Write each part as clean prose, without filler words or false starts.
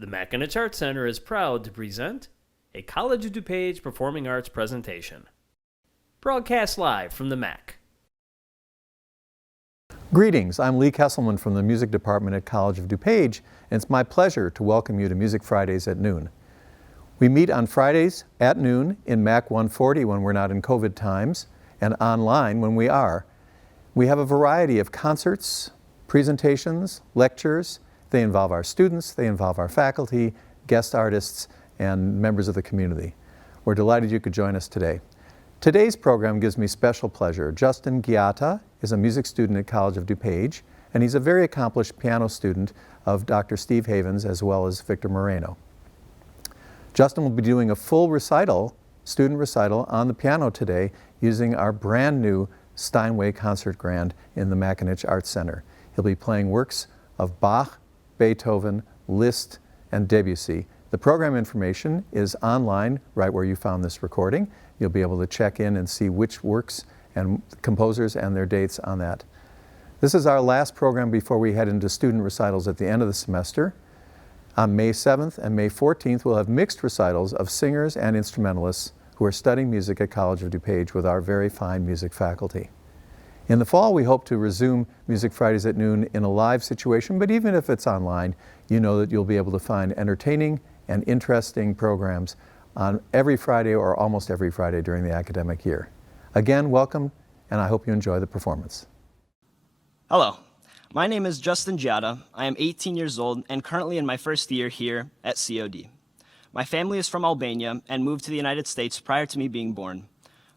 The Mackinac Arts Center is proud to present a College of DuPage Performing Arts presentation. Broadcast live from the MAC. Greetings, I'm Lee Kesselman from the Music Department at College of DuPage, and it's my pleasure to welcome you to Music Fridays at noon. We meet on Fridays at noon in MAC 140 when we're not in COVID times, and online when we are. We have a variety of concerts, presentations, lectures. They involve our students, they involve our faculty, guest artists, and members of the community. We're delighted you could join us today. Today's program gives me special pleasure. Justin Gjata is a music student at College of DuPage, and he's a very accomplished piano student of Dr. Steve Havens as well as Victor Moreno. Justin will be doing a full recital, student recital, on the piano today using our brand new Steinway Concert Grand in the Mackinac Arts Center. He'll be playing works of Bach, Beethoven, Liszt, and Debussy. The program information is online right where you found this recording. You'll be able to check in and see which works and composers and their dates on that. This is our last program before we head into student recitals at the end of the semester. On May 7th and May 14th, we'll have mixed recitals of singers and instrumentalists who are studying music at College of DuPage with our very fine music faculty. In the fall, we hope to resume Music Fridays at noon in a live situation, but even if it's online, you know that you'll be able to find entertaining and interesting programs on every Friday or almost every Friday during the academic year. Again, welcome, and I hope you enjoy the performance. Hello, my name is Justin Gjata. I am 18 years old and currently in my first year here at COD. My family is from Albania and moved to the United States prior to me being born.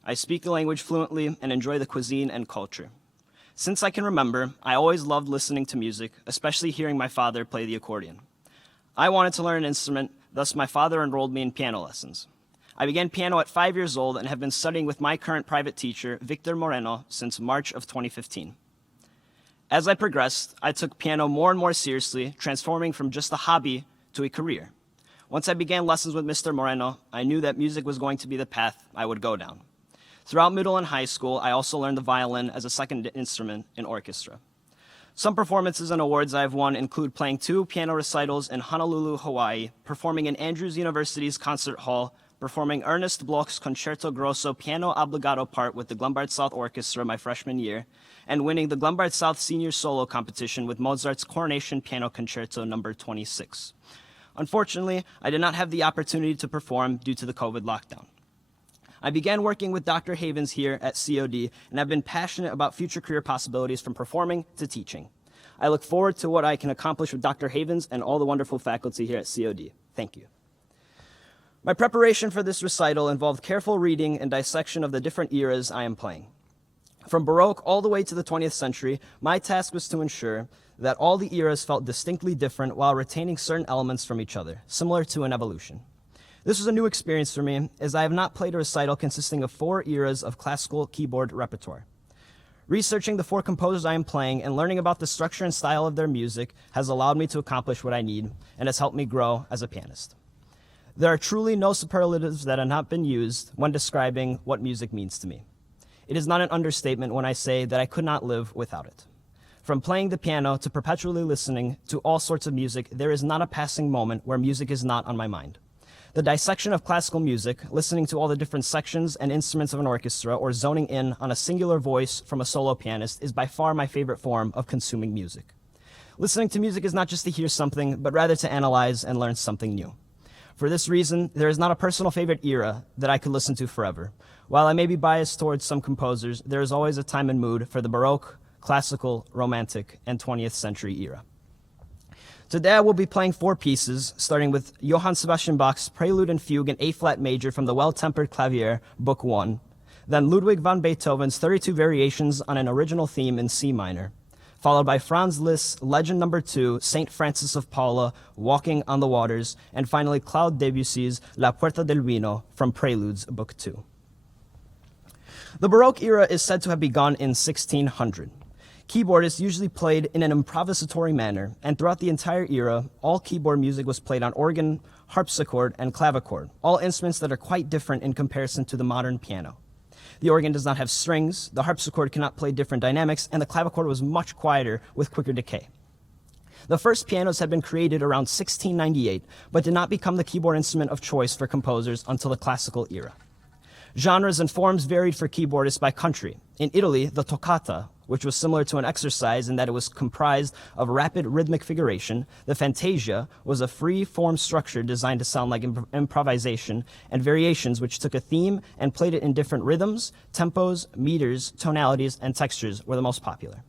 I speak the language fluently and enjoy the cuisine and culture. Since I can remember, I always loved listening to music, especially hearing my father play the accordion. I wanted to learn an instrument, thus my father enrolled me in piano lessons. I began piano at 5 years old and have been studying with my current private teacher, Victor Moreno, since March of 2015. As I progressed, I took piano more and more seriously, transforming from just a hobby to a career. Once I began lessons with Mr. Moreno, I knew that music was going to be the path I would go down. Throughout middle and high school, I also learned the violin as a second instrument in orchestra. Some performances and awards I have won include playing 2 piano recitals in Honolulu, Hawaii, performing in Andrews University's concert hall, performing Ernest Bloch's Concerto Grosso piano obbligato part with the Glumbard South Orchestra my freshman year, and winning the Glumbard South Senior Solo Competition with Mozart's Coronation Piano Concerto No. 26. Unfortunately, I did not have the opportunity to perform due to the COVID lockdown. I began working with Dr. Havens here at COD and have been passionate about future career possibilities from performing to teaching. I look forward to what I can accomplish with Dr. Havens and all the wonderful faculty here at COD. Thank you. My preparation for this recital involved careful reading and dissection of the different eras I am playing. From Baroque all the way to the 20th century, my task was to ensure that all the eras felt distinctly different while retaining certain elements from each other, similar to an evolution. This was a new experience for me, as I have not played a recital consisting of 4 eras of classical keyboard repertoire. Researching the 4 composers I am playing and learning about the structure and style of their music has allowed me to accomplish what I need and has helped me grow as a pianist. There are truly no superlatives that have not been used when describing what music means to me. It is not an understatement when I say that I could not live without it. From playing the piano to perpetually listening to all sorts of music, there is not a passing moment where music is not on my mind. The dissection of classical music, listening to all the different sections and instruments of an orchestra, or zoning in on a singular voice from a solo pianist is by far my favorite form of consuming music. Listening to music is not just to hear something, but rather to analyze and learn something new. For this reason, there is not a personal favorite era that I could listen to forever. While I may be biased towards some composers, there is always a time and mood for the Baroque, classical, romantic, and 20th century era. Today I will be playing 4 pieces, starting with Johann Sebastian Bach's Prelude and Fugue in A-flat major from the Well-Tempered Clavier, Book 1, then Ludwig van Beethoven's 32 variations on an original theme in C minor, followed by Franz Liszt's Legend No. 2, St. Francis of Paula, Walking on the Waters, and finally Claude Debussy's La Puerta del Vino from Preludes, Book 2. The Baroque era is said to have begun in 1600. Keyboard is usually played in an improvisatory manner, and throughout the entire era, all keyboard music was played on organ, harpsichord, and clavichord, all instruments that are quite different in comparison to the modern piano. The organ does not have strings, the harpsichord cannot play different dynamics, and the clavichord was much quieter with quicker decay. The first pianos had been created around 1698, but did not become the keyboard instrument of choice for composers until the classical era. Genres and forms varied for keyboardists by country. In Italy, the toccata, which was similar to an exercise in that it was comprised of rapid rhythmic figuration, the fantasia was a free form structure designed to sound like improvisation, and variations which took a theme and played it in different rhythms, tempos, meters, tonalities, and textures were the most popular.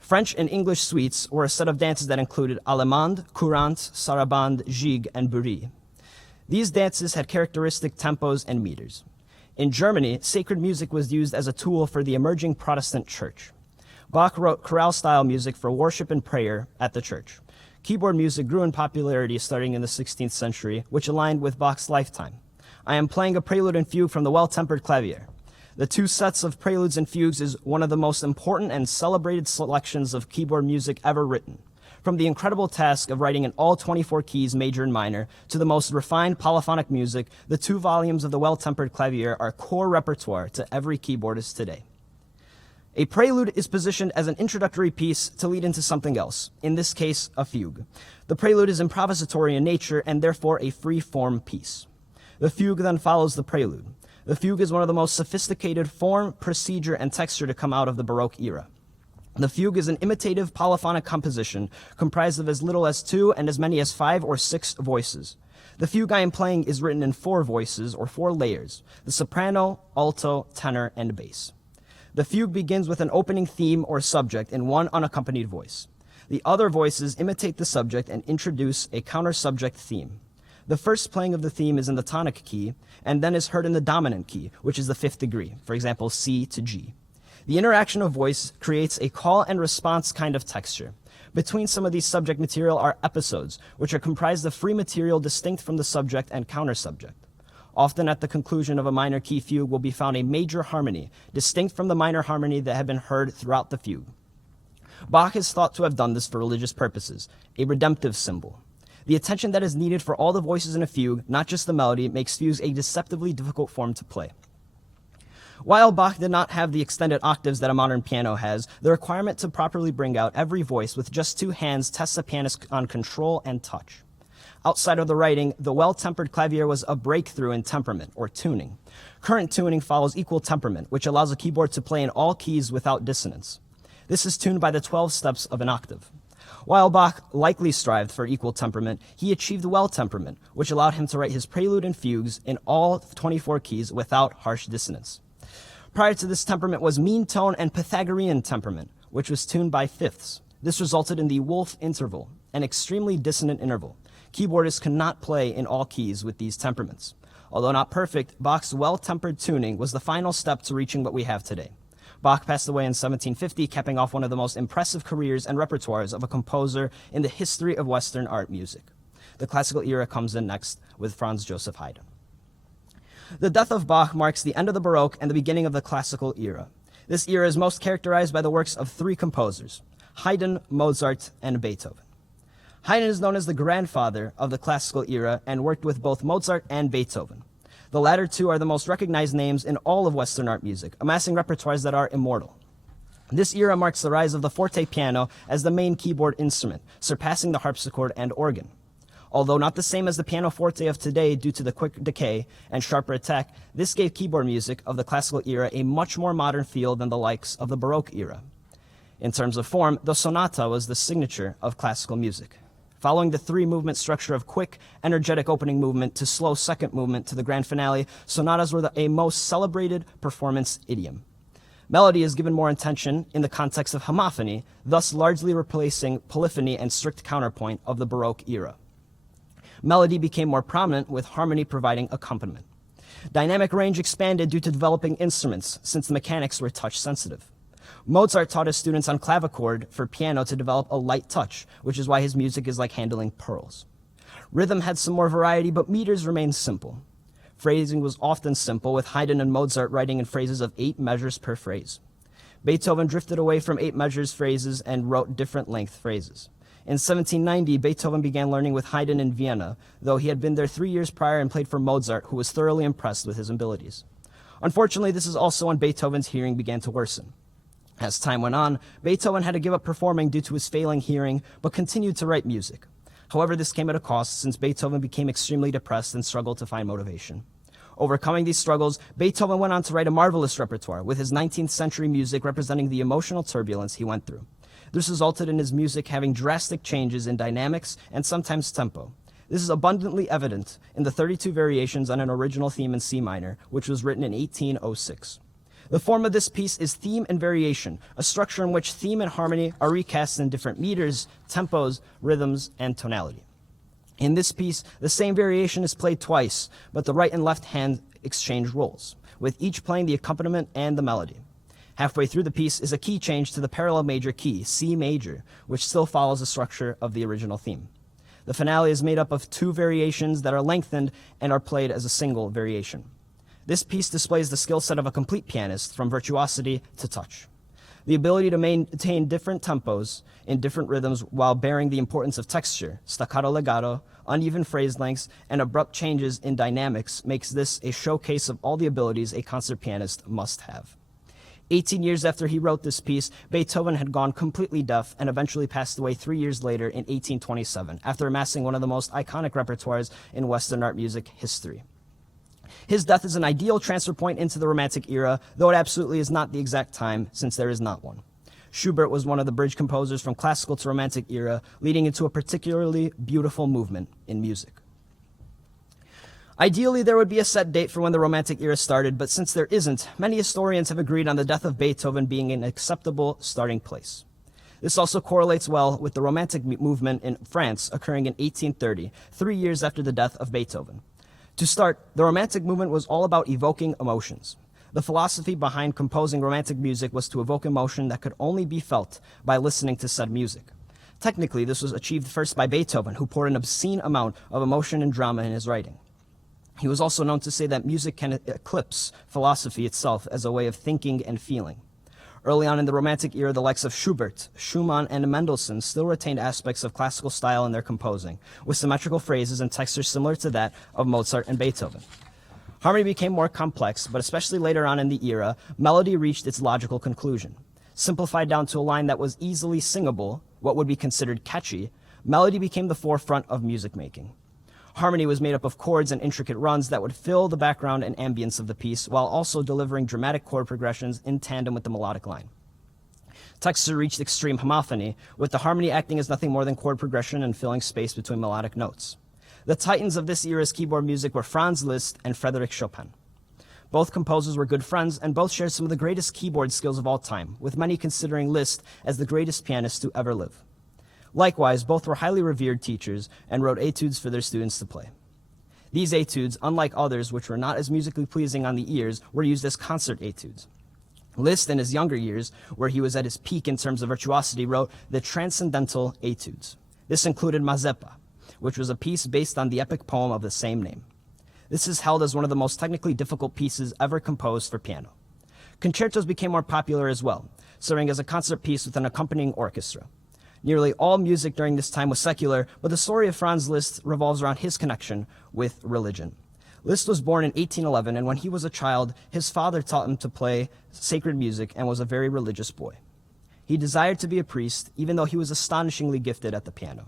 French and English suites were a set of dances that included allemande, courante, sarabande, gigue, and bourrie. These dances had characteristic tempos and meters. In Germany, sacred music was used as a tool for the emerging Protestant church. Bach wrote chorale-style music for worship and prayer at the church. Keyboard music grew in popularity starting in the 16th century, which aligned with Bach's lifetime. I am playing a prelude and fugue from the Well-Tempered Clavier. The two sets of preludes and fugues is one of the most important and celebrated selections of keyboard music ever written. From the incredible task of writing in all 24 keys, major and minor, to the most refined polyphonic music, the two volumes of the Well-Tempered Clavier are core repertoire to every keyboardist today. A prelude is positioned as an introductory piece to lead into something else, in this case, a fugue. The prelude is improvisatory in nature and therefore a free-form piece. The fugue then follows the prelude. The fugue is one of the most sophisticated form, procedure, and texture to come out of the Baroque era. The fugue is an imitative polyphonic composition comprised of as little as 2 and as many as 5 or 6 voices. The fugue I am playing is written in 4 voices or 4 layers: the soprano, alto, tenor, and bass. The fugue begins with an opening theme or subject in one unaccompanied voice. The other voices imitate the subject and introduce a counter-subject theme. The first playing of the theme is in the tonic key and then is heard in the dominant key, which is the 5th degree, for example, C to G. The interaction of voice creates a call and response kind of texture. Between some of these subject material are episodes, which are comprised of free material distinct from the subject and counter-subject. Often at the conclusion of a minor key fugue will be found a major harmony, distinct from the minor harmony that had been heard throughout the fugue. Bach is thought to have done this for religious purposes, a redemptive symbol. The attention that is needed for all the voices in a fugue, not just the melody, makes fugues a deceptively difficult form to play. While Bach did not have the extended octaves that a modern piano has, the requirement to properly bring out every voice with just 2 hands tests a pianist on control and touch. Outside of the writing, the Well-Tempered Clavier was a breakthrough in temperament, or tuning. Current tuning follows equal temperament, which allows a keyboard to play in all keys without dissonance. This is tuned by the 12 steps of an octave. While Bach likely strived for equal temperament, he achieved well-temperament, which allowed him to write his prelude and fugues in all 24 keys without harsh dissonance. Prior to this temperament was mean tone and Pythagorean temperament, which was tuned by fifths. This resulted in the Wolf interval, an extremely dissonant interval. Keyboardists cannot play in all keys with these temperaments. Although not perfect, Bach's well-tempered tuning was the final step to reaching what we have today. Bach passed away in 1750, capping off one of the most impressive careers and repertoires of a composer in the history of Western art music. The classical era comes in next with Franz Joseph Haydn. The death of Bach marks the end of the Baroque and the beginning of the classical era. This era is most characterized by the works of 3 composers: Haydn, Mozart, and Beethoven. Haydn is known as the grandfather of the classical era and worked with both Mozart and Beethoven. The latter 2 are the most recognized names in all of Western art music, amassing repertoires that are immortal. This era marks the rise of the forte piano as the main keyboard instrument, surpassing the harpsichord and organ. Although not the same as the pianoforte of today due to the quick decay and sharper attack, this gave keyboard music of the classical era a much more modern feel than the likes of the Baroque era. In terms of form, the sonata was the signature of classical music. Following the 3-movement structure of quick, energetic opening movement to slow second movement to the grand finale, sonatas were a most celebrated performance idiom. Melody is given more attention in the context of homophony, thus largely replacing polyphony and strict counterpoint of the Baroque era. Melody became more prominent, with harmony providing accompaniment. Dynamic range expanded due to developing instruments, since the mechanics were touch-sensitive. Mozart taught his students on clavichord for piano to develop a light touch, which is why his music is like handling pearls. Rhythm had some more variety, but meters remained simple. Phrasing was often simple, with Haydn and Mozart writing in phrases of 8 measures per phrase. Beethoven drifted away from 8 measures phrases and wrote different length phrases. In 1790, Beethoven began learning with Haydn in Vienna, though he had been there 3 years prior and played for Mozart, who was thoroughly impressed with his abilities. Unfortunately, this is also when Beethoven's hearing began to worsen. As time went on, Beethoven had to give up performing due to his failing hearing, but continued to write music. However, this came at a cost since Beethoven became extremely depressed and struggled to find motivation. Overcoming these struggles, Beethoven went on to write a marvelous repertoire, with his 19th century music representing the emotional turbulence he went through. This resulted in his music having drastic changes in dynamics and sometimes tempo. This is abundantly evident in the 32 variations on an original theme in C minor, which was written in 1806. The form of this piece is theme and variation, a structure in which theme and harmony are recast in different meters, tempos, rhythms, and tonality. In this piece, the same variation is played twice, but the right and left hand exchange roles, with each playing the accompaniment and the melody. Halfway through the piece is a key change to the parallel major key, C major, which still follows the structure of the original theme. The finale is made up of 2 variations that are lengthened and are played as a single variation. This piece displays the skill set of a complete pianist, from virtuosity to touch. The ability to maintain different tempos in different rhythms while bearing the importance of texture, staccato legato, uneven phrase lengths, and abrupt changes in dynamics makes this a showcase of all the abilities a concert pianist must have. 18 years after he wrote this piece, Beethoven had gone completely deaf and eventually passed away 3 years later in 1827, after amassing one of the most iconic repertoires in Western art music history. His death is an ideal transfer point into the Romantic era, though it absolutely is not the exact time, since there is not one. Schubert was one of the bridge composers from classical to Romantic era, leading into a particularly beautiful movement in music. Ideally, there would be a set date for when the Romantic era started, but since there isn't, many historians have agreed on the death of Beethoven being an acceptable starting place. This also correlates well with the Romantic movement in France occurring in 1830, 3 years after the death of Beethoven. To start, the Romantic movement was all about evoking emotions. The philosophy behind composing Romantic music was to evoke emotion that could only be felt by listening to said music. Technically, this was achieved first by Beethoven, who poured an obscene amount of emotion and drama in his writing. He was also known to say that music can eclipse philosophy itself as a way of thinking and feeling. Early on in the Romantic era, the likes of Schubert, Schumann, and Mendelssohn still retained aspects of classical style in their composing, with symmetrical phrases and textures similar to that of Mozart and Beethoven. Harmony became more complex, but especially later on in the era, melody reached its logical conclusion. Simplified down to a line that was easily singable, what would be considered catchy, melody became the forefront of music making. Harmony was made up of chords and intricate runs that would fill the background and ambience of the piece, while also delivering dramatic chord progressions in tandem with the melodic line. Texture reached extreme homophony, with the harmony acting as nothing more than chord progression and filling space between melodic notes. The titans of this era's keyboard music were Franz Liszt and Frédéric Chopin. Both composers were good friends, and both shared some of the greatest keyboard skills of all time, with many considering Liszt as the greatest pianist to ever live. Likewise, both were highly revered teachers and wrote etudes for their students to play. These etudes, unlike others which were not as musically pleasing on the ears, were used as concert etudes. Liszt, in his younger years, where he was at his peak in terms of virtuosity, wrote the Transcendental Etudes. This included Mazeppa, which was a piece based on the epic poem of the same name. This is held as one of the most technically difficult pieces ever composed for piano. Concertos became more popular as well, serving as a concert piece with an accompanying orchestra. Nearly all music during this time was secular, but the story of Franz Liszt revolves around his connection with religion. Liszt was born in 1811, and when he was a child, his father taught him to play sacred music and was a very religious boy. He desired to be a priest, even though he was astonishingly gifted at the piano.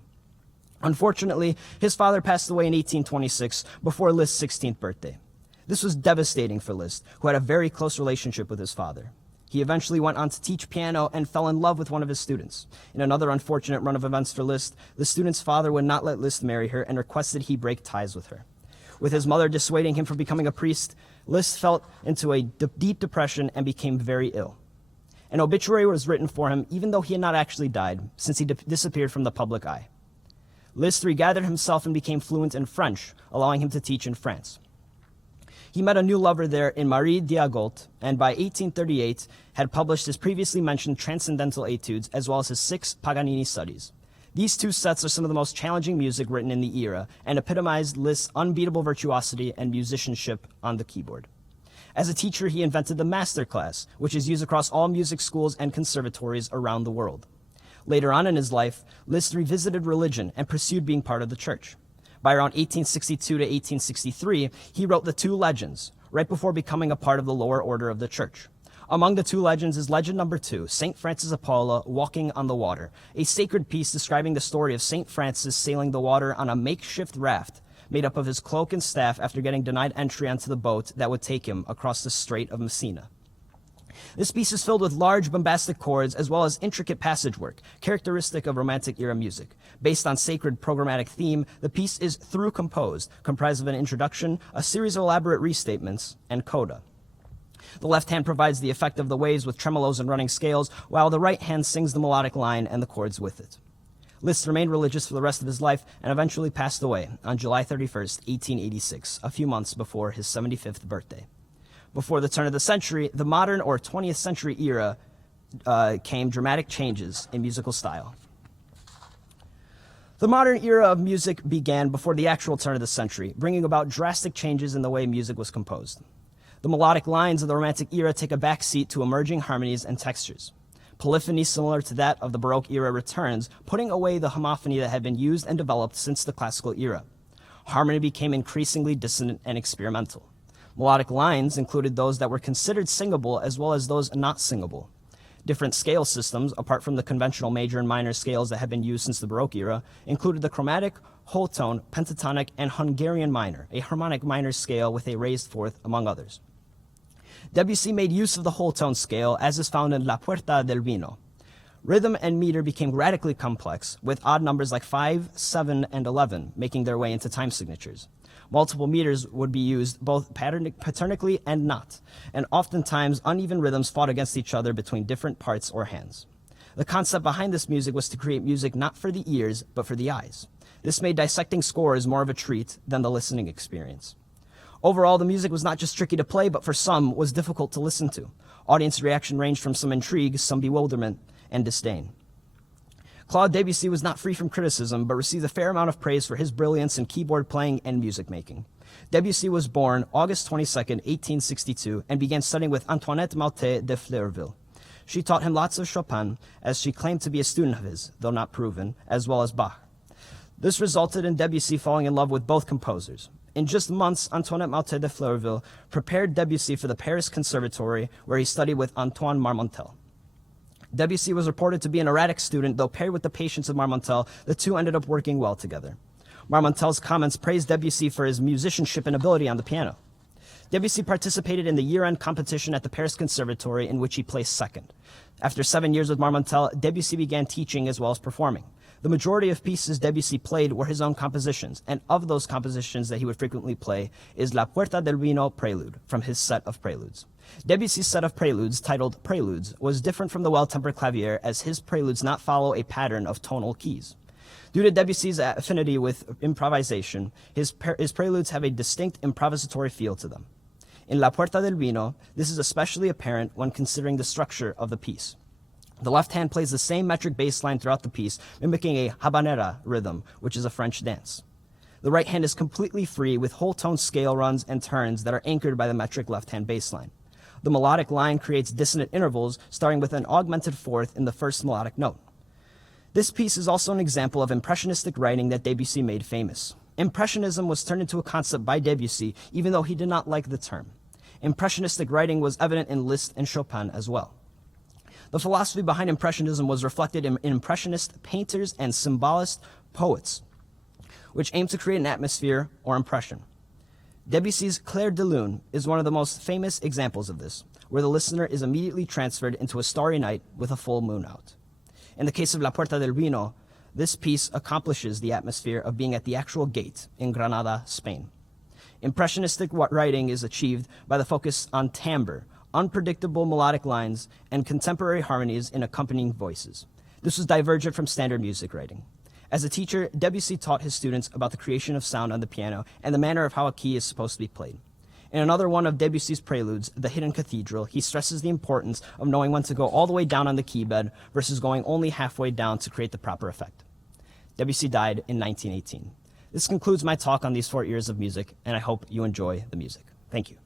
Unfortunately, his father passed away in 1826 before Liszt's 16th birthday. This was devastating for Liszt, who had a very close relationship with his father. He eventually went on to teach piano and fell in love with one of his students. In another unfortunate run of events for Liszt, the student's father would not let Liszt marry her and requested he break ties with her. With his mother dissuading him from becoming a priest, Liszt fell into a deep depression and became very ill. An obituary was written for him, even though he had not actually died, since he disappeared from the public eye. Liszt regathered himself and became fluent in French, allowing him to teach in France. He met a new lover there in Marie Diagoult, and by 1838 had published his previously mentioned Transcendental Etudes as well as his 6 Paganini studies. These 2 sets are some of the most challenging music written in the era and epitomized Liszt's unbeatable virtuosity and musicianship on the keyboard. As a teacher, he invented the master class, which is used across all music schools and conservatories around the world. Later on in his life, Liszt revisited religion and pursued being part of the church. By around 1862 to 1863, he wrote the 2 Legends, right before becoming a part of the lower order of the church. Among the two legends is legend number 2, St. Francis of Paula walking on the water, a sacred piece describing the story of St. Francis sailing the water on a makeshift raft made up of his cloak and staff after getting denied entry onto the boat that would take him across the Strait of Messina. This piece is filled with large, bombastic chords as well as intricate passage work, characteristic of Romantic-era music. Based on sacred programmatic theme, the piece is through composed, comprised of an introduction, a series of elaborate restatements, and coda. The left hand provides the effect of the waves with tremolos and running scales, while the right hand sings the melodic line and the chords with it. Liszt remained religious for the rest of his life and eventually passed away on July 31st, 1886, a few months before his 75th birthday. Before the turn of the century, the modern or 20th century era came dramatic changes in musical style. The modern era of music began before the actual turn of the century, bringing about drastic changes in the way music was composed. The melodic lines of the Romantic era take a backseat to emerging harmonies and textures. Polyphony similar to that of the Baroque era returns, putting away the homophony that had been used and developed since the classical era. Harmony became increasingly dissonant and experimental. Melodic lines included those that were considered singable as well as those not singable. Different scale systems, apart from the conventional major and minor scales that had been used since the Baroque era, included the chromatic, whole tone, pentatonic, and Hungarian minor, a harmonic minor scale with a raised fourth, among others. Debussy made use of the whole tone scale, as is found in La Puerta del Vino. Rhythm and meter became radically complex, with odd numbers like 5, 7, and 11 making their way into time signatures. Multiple meters would be used both paternically and not, and oftentimes uneven rhythms fought against each other between different parts or hands. The concept behind this music was to create music not for the ears, but for the eyes. This made dissecting scores more of a treat than the listening experience. Overall, the music was not just tricky to play, but for some was difficult to listen to. Audience reaction ranged from some intrigue, some bewilderment, and disdain. Claude Debussy was not free from criticism, but received a fair amount of praise for his brilliance in keyboard playing and music making. Debussy was born August 22, 1862, and began studying with Antoinette Maltais de Fleurville. She taught him lots of Chopin, as she claimed to be a student of his, though not proven, as well as Bach. This resulted in Debussy falling in love with both composers. In just months, Antoinette Maltais de Fleurville prepared Debussy for the Paris Conservatory, where he studied with Antoine Marmontel. Debussy was reported to be an erratic student, though paired with the patience of Marmontel, the two ended up working well together. Marmontel's comments praised Debussy for his musicianship and ability on the piano. Debussy participated in the year-end competition at the Paris Conservatory, in which he placed second. After 7 years with Marmontel, Debussy began teaching as well as performing. The majority of pieces Debussy played were his own compositions, and of those compositions that he would frequently play is La Puerta del Vino Prelude, from his set of preludes. Debussy's set of preludes, titled Preludes, was different from the Well-Tempered Clavier, as his preludes not follow a pattern of tonal keys. Due to Debussy's affinity with improvisation, his preludes have a distinct improvisatory feel to them. In La Puerta del Vino, this is especially apparent when considering the structure of the piece. The left hand plays the same metric bass line throughout the piece, mimicking a habanera rhythm, which is a French dance. The right hand is completely free, with whole tone scale runs and turns that are anchored by the metric left hand bass line. The melodic line creates dissonant intervals, starting with an augmented fourth in the first melodic note. This piece is also an example of impressionistic writing that Debussy made famous. Impressionism was turned into a concept by Debussy, even though he did not like the term. Impressionistic writing was evident in Liszt and Chopin as well. The philosophy behind Impressionism was reflected in Impressionist painters and symbolist poets, which aimed to create an atmosphere or impression. Debussy's Clair de Lune is one of the most famous examples of this, where the listener is immediately transferred into a starry night with a full moon out. In the case of La Puerta del Vino, this piece accomplishes the atmosphere of being at the actual gate in Granada, Spain. Impressionistic writing is achieved by the focus on timbre, unpredictable melodic lines, and contemporary harmonies in accompanying voices. This was divergent from standard music writing. As a teacher, Debussy taught his students about the creation of sound on the piano and the manner of how a key is supposed to be played. In another one of Debussy's preludes, The Hidden Cathedral, he stresses the importance of knowing when to go all the way down on the key bed versus going only halfway down to create the proper effect. Debussy died in 1918. This concludes my talk on these 4 eras of music, and I hope you enjoy the music. Thank you.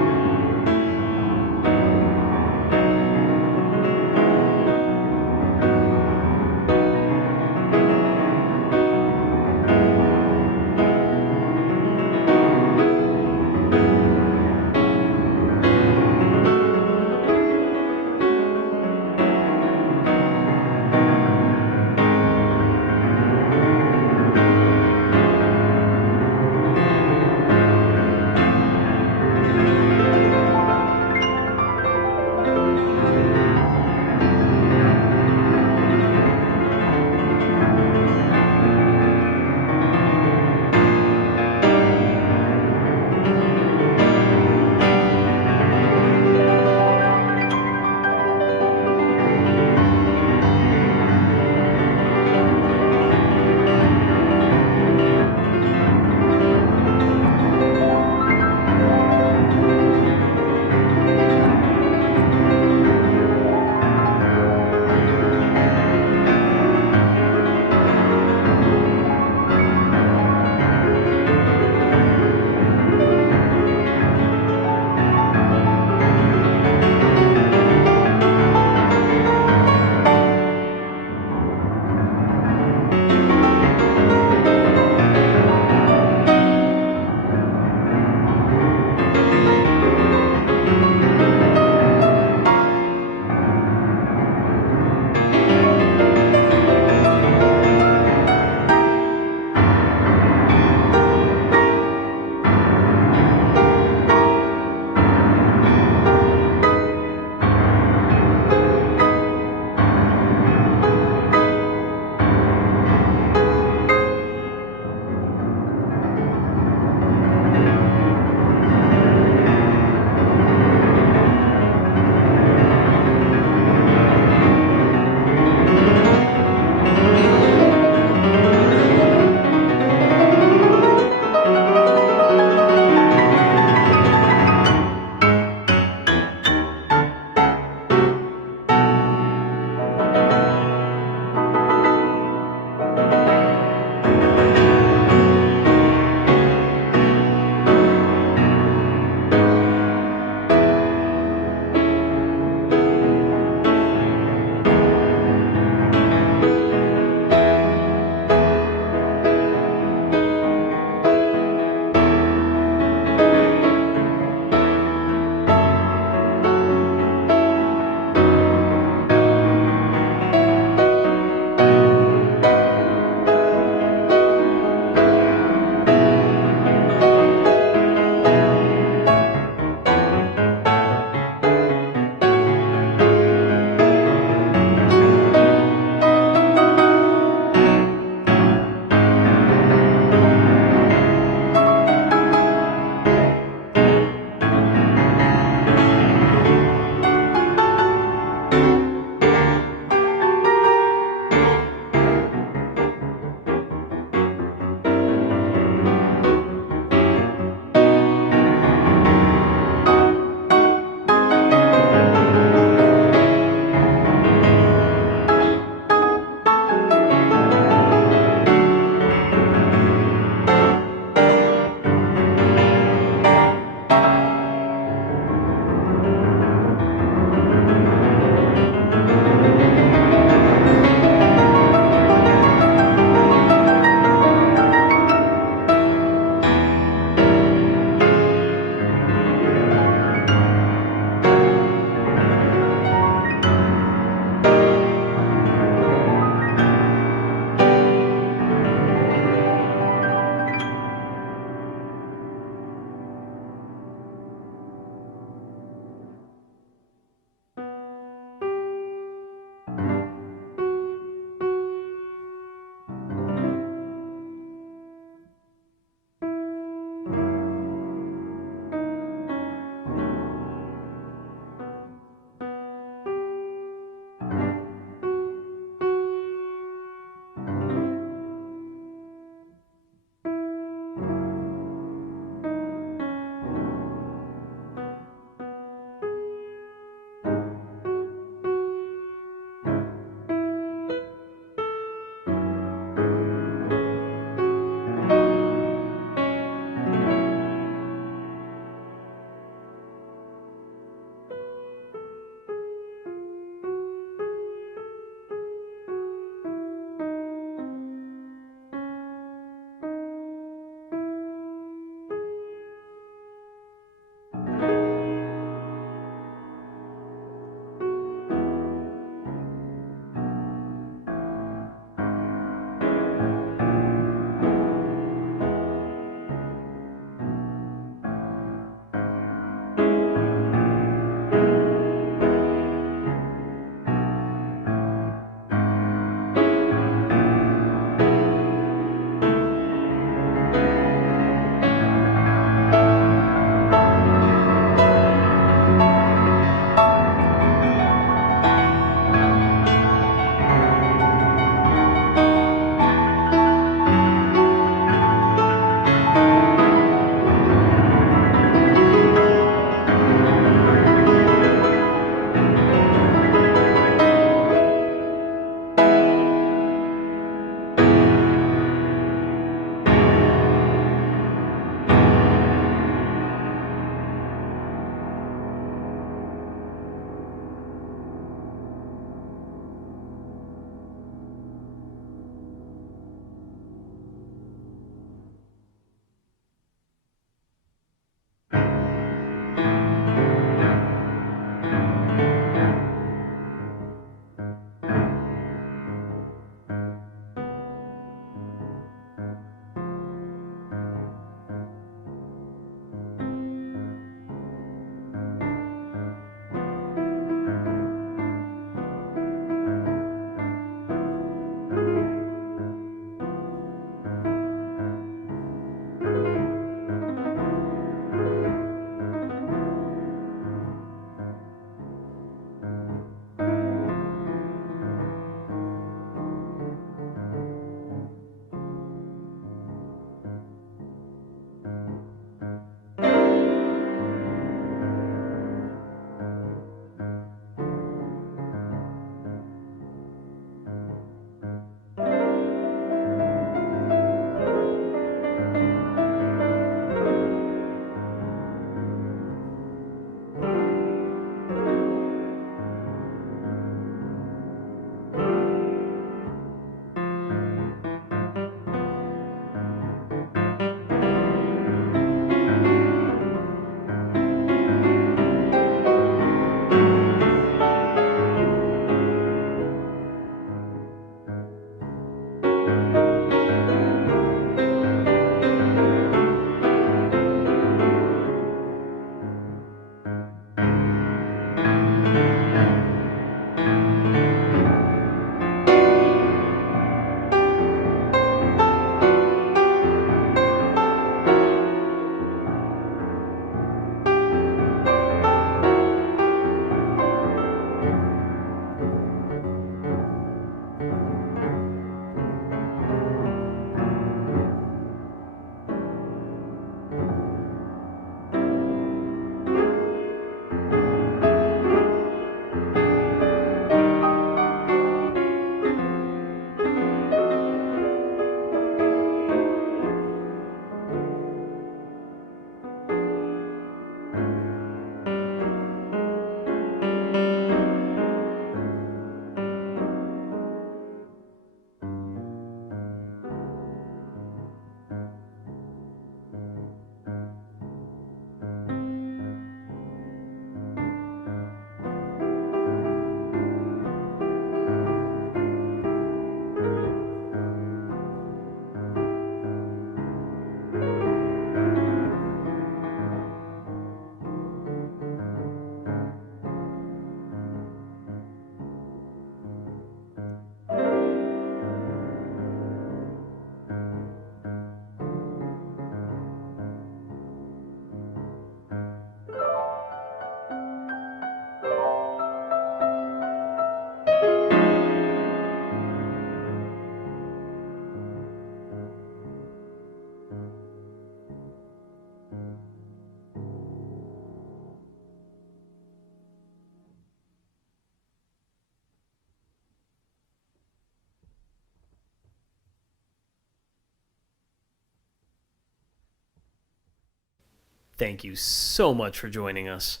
Thank you so much for joining us.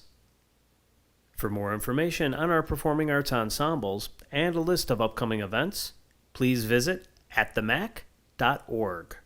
For more information on our performing arts ensembles and a list of upcoming events, please visit atthemac.org.